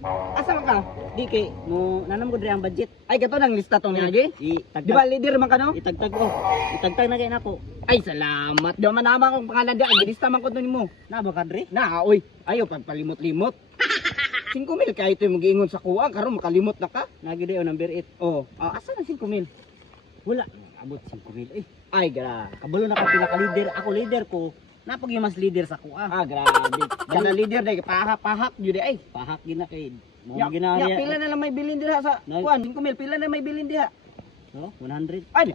Asa man ka? Di kay mo nanam ko diri ang budget. Ay gato nang lista tong niagi. Di ba leader man ka no? Itagtag ko. Itagtag na kay nako. Ay salamat. Di man naman akong pangalan di. Ang lista man ko to nimo. Na ba kadri? Na oy. Ayo pagpalimot-limot. 5,000 kay ito yung mag-iingon sa kuha karon makalimot na ka. Nagi di number 8. Oh, asa na 5,000? Wala abot 5,000. Ay gra. Kabalo na ka pila ka leader. Ako leader ko. Napag mas leader sa kuha. Grabe. Kada leader dai pahak-pahak jud ay. Pahak gina kay mo Ya, ginaya. ya pila na lang may bilin diha sa Nay. kuan. 5,000 pila na may bilin diha. No, 100. Ay.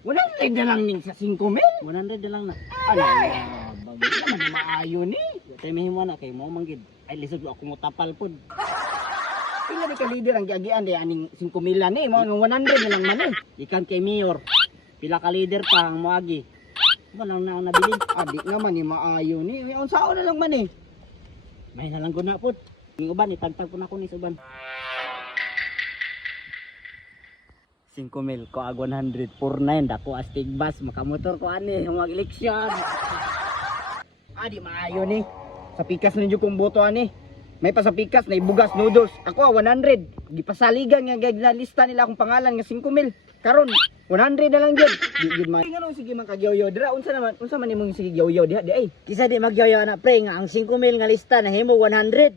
Wala na lang ning sa 5,000. 100 na lang na. Ano? Bago naman maayo ni. Kay mahimo na kay mo manggid. Ay lisod ako mo tapal pod. Pila di ka leader ang giagian di aning 5,000 ni mo 100 na lang man eh. Ikan kay mayor. Pila ka leader pa ang moagi. Mo lang na ang nabili. Adi naman ni maayo ni. Unsaon na lang man eh. May na lang guna pod. Yung uban itagtag po na ko ni sa uban. 5,000 ko ag 100 49 dako astig bus makamotor ko ani mag eleksyon. Adi maayo ni. Sa pikas ninyo kong boto ani. May pa sa pikas na ibugas noodles. Ako 100. Gipasaligan nga ginalista nila akong pangalan nga 5,000. Karon 100 na lang gyud. Di gyud man. Ngano sige man kagyaw-yaw dira unsa man imong sige yaw-yaw diha di ay. Kisa di magyayo na pre nga ang 5,000 nga lista na himo 100.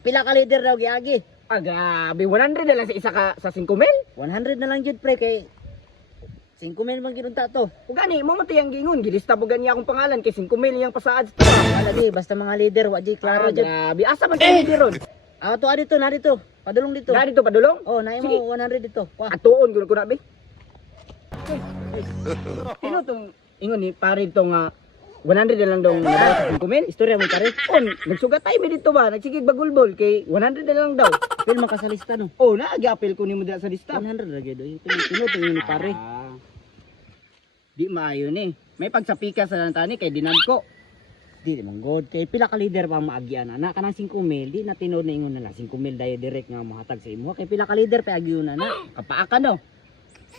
Pila ka leader daw giagi. Grabe 100 na lang sa isa ka sa 5,000. 100 na lang jud pre kay 5,000 man ginunta to. Ug gani mo man tiyang gingon gilista po gani akong pangalan kay 5,000 yang pasaad sa tuwa. Wala di basta mga leader wa di klaro jud. Grabe asa man sa leader ron? To adito na dito. Padulong dito. Na dito padulong? Oh, na Sige. imo 100 dito. Kuha. Atuon ko na be. Sino tong ingon ni pare tong 100 na lang daw sa 5,000? Istorya mo pare. On, nagsugat tayo mi dito ba? Nagsigig bagulbol kay 100 na lang daw. Apil man ka sa lista no. Oh, naagi-apel ko nimo diha sa lista. 100 lagi do. Tinutong ni pare. Di maayo ni. May pagsapika sa tani kay dinad ko. Di man god kay pila ka leader pa maagyan ana kanang 5,000 di na tinod na ingon nila 5,000 dayo direct nga mahatag sa imo kay pila ka leader pa agyon na. Kapaak ka no.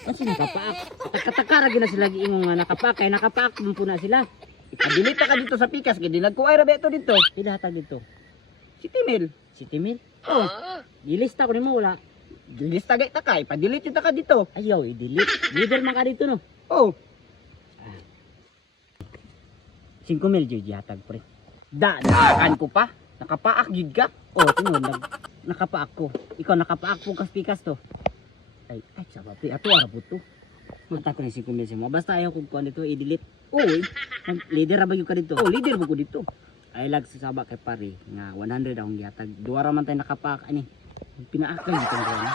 Kasi nakapaak. Taka-taka ra gyud na sila giingon nga nakapaak kay nakapaak man po na sila. Ipadilita ka dito sa pikas kay dinad ko ay rabe to dito. Pila hatag dito? City Mill. City Mill. Oh, Ilista ko nimo wala. gilista gay ta kay padilit ta ka dito. Ayaw i-delete. Leader man ka dito no. Oh, 5,000 jud hatag pre. daan ko pa. Nakapaak gid ka. Oh, tingon nakapaak ko. Ikaw nakapaak po kas pikas to. Ay sabi pre ato ara po to. Mata ko ni 5,000 mo. Basta ayaw ko kuan dito i-delete. Oy, Leader ra ba gyud ka dito? oh leader mo ko dito. Ay lag sasaba kay pare nga 100 akong gihatag. Duwa ra man tay nakapaak ani. Pinaakay gitong duwa na.